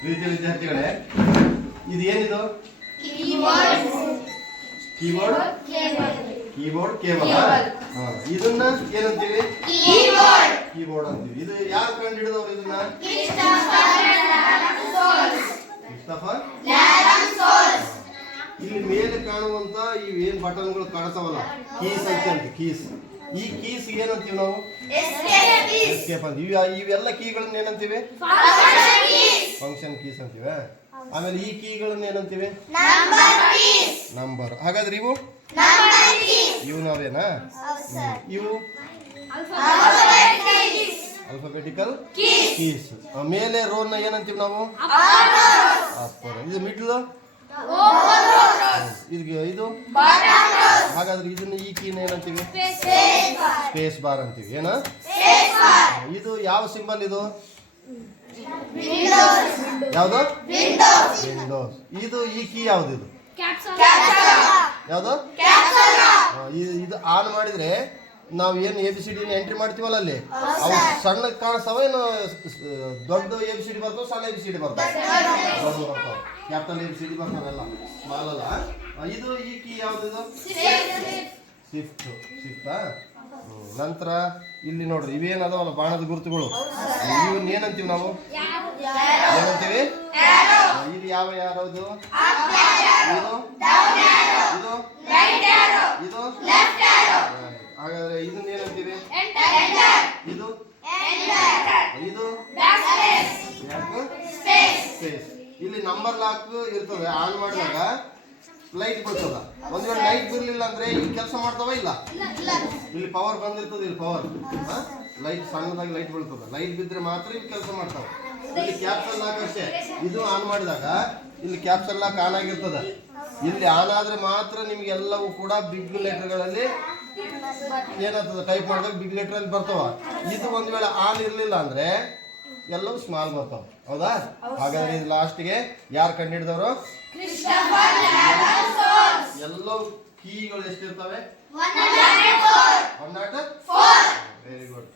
ಪ್ರೀತಿಯ ವಿದ್ಯಾರ್ಥಿಗಳೇ, ಇದು ಏನಿದು? Keyboard cable. ಇದನ್ನ ಏನಂತೀವಿ? ಕೀಬೋರ್ಡ್ ಅಂತೀವಿ. ಇದು ಯಾರು ಕಂಡು ಹಿಡಿದವರು ಇದನ್ನ? ಕ್ರಿಸ್ಟೋಫರ್. ಇಲ್ಲಿ ಮೇಲೆ ಕಾಣುವಂತ ಇವೇನ್ ಬಟನ್ಗಳು ಕಾಣ್ತಾವಲ್ಲ, ಕೀಸ್ ಅಂತ. ಕೀಸ್. ಈ ಕೀಸ್ ಏನಂತೀವಿ ನಾವು? ಎಸ್ಕೇಪ್ ಅಂತೀವಿ. ಇವೆಲ್ಲ ಕೀಗಳನ್ನ ಏನಂತೀವಿ? ಫಂಕ್ಷನ್ ಕೀಸ್ ಅಂತೀವಿ. ಆಮೇಲೆ ಈ ಕೀಗಳನ್ನ ಏನಂತೀವಿ? ನಂಬರ್. ಹಾಗಾದ್ರೆ ಇವು ನಾವೇನಾ? ಇವು ಆಲ್ಫಾಬೆಟಿಕಲ್ ಕೀಸ್. ಮೇಲೆ ರೋನ ಏನಂತೀವಿ ನಾವು? ಅಪ್ಪರ್. ಇದು ಮಿಡ್ಲ್. ಇದು ಹಾಗಾದ್ರೆ ಇದನ್ನ ಈ ಕೀನ ಏನಂತೀವಿ? ಸ್ಪೇಸ್ ಬಾರ್ ಅಂತೀವಿ. ಏನ ಇದು? ಯಾವ ಸಿಂಬಲ್ ಇದು? ಯಾವುದು? ವಿಂಡೋಸ್. ಇದು ಈ ಕೀ ಯಾವ್ದು? ಇದು ಯಾವುದು? ಇದು ಆನ್ ಮಾಡಿದ್ರೆ ನಾವು ಏನು ABCD ಎಂಟ್ರಿ ಮಾಡ್ತೀವಲ್ಲ, ಅಲ್ಲಿ ಅವು ಸಣ್ಣ ಕಾಣಿಸ್ತಾವ, ಏನು ದೊಡ್ಡ ABCD ಬರ್ತಾವ, ಸಣ್ಣ ABCD ಬರ್ತಾವ, ದೊಡ್ಡ ಬರ್ತಾವ, ಕ್ಯಾಪಿಟಲ್ ABCD ಬರ್ತಾವೆಲ್ಲ, ಸ್ಮಾಲ್ ಅಲ್ಲ. ಇದು ಈ ಕೀ ಯಾವ್ದು? ಶಿಫ್ಟ್. ನಂತರ ಇಲ್ಲಿ ನೋಡ್ರಿ, ಇವೇನದಾವಲ್ಲ ಬಾಣದ ಗುರುತುಗಳು, ಇವನ್ ಏನಂತೀವಿ ನಾವು? ಏನಂತೀವಿ? ಇದು ಯಾವ್ದು? ಇದು ಹಾಗಾದ್ರೆ ಇದನ್ನ ಏನಂತೀವಿ? ಇದು ಸ್ಪೇಸ್. ಇಲ್ಲಿ ನಂಬರ್ ಲಾಕ್ ಇರ್ತದೆ. ಆನ್ ಮಾಡಿದಾಗ ಲೈಟ್ ಬರ್ತದ. ಒಂದ್ ವೇಳೆ ಲೈಟ್ ಬಿರ್ಲಿಲ್ಲ ಅಂದ್ರೆ ಇಲ್ಲಿ ಕೆಲಸ ಮಾಡ್ತಾವ ಇಲ್ಲ? ಇಲ್ಲಿ ಪವರ್ ಬಂದಿರ್ತದೆ. ಇಲ್ಲಿ ಪವರ್ ಲೈಟ್ ಸಣ್ಣದಾಗಿ ಲೈಟ್ ಬೀಳ್ತದೆ. ಲೈಟ್ ಬಿದ್ರೆ ಮಾತ್ರ ಇಲ್ಲಿ ಕೆಲಸ ಮಾಡ್ತಾವ. ಇಲ್ಲಿ ಕ್ಯಾಪ್ಸಲ್ ಲಾಕ್ ಅಷ್ಟೇ. ಇದು ಆನ್ ಮಾಡಿದಾಗ ಇಲ್ಲಿ ಕ್ಯಾಪ್ಸಲ್ ಲಾಕ್ ಆನ್ ಆಗಿರ್ತದೆ. ಇಲ್ಲಿ ಆನ್ ಆದ್ರೆ ಮಾತ್ರ ನಿಮ್ಗೆ ಎಲ್ಲವೂ ಕೂಡ ಬಿಗ್ ಲೆಟರ್ಗಳಲ್ಲಿ ಏನಾಗ್ತದೆ, ಟೈಪ್ ಮಾಡಿದಾಗ ಬಿಗ್ ಲೆಟರ್ ಅಲ್ಲಿ ಬರ್ತಾವ. ಇದು ಒಂದ್ ವೇಳೆ ಆನ್ ಇರ್ಲಿಲ್ಲ ಅಂದ್ರೆ ಎಲ್ಲವೂ ಸ್ಮಾಲ್ ಬರ್ತಾವ. ಹೌದಾ? ಹಾಗಾದ್ರೆ ಇದು ಲಾಸ್ಟ್ಗೆ ಯಾರು ಕಂಡು ಹಿಡಿದವರು? ಎಲ್ಲವೂ ಕೀಗಳು ಎಷ್ಟಿರ್ತವೆ? 104. Very good.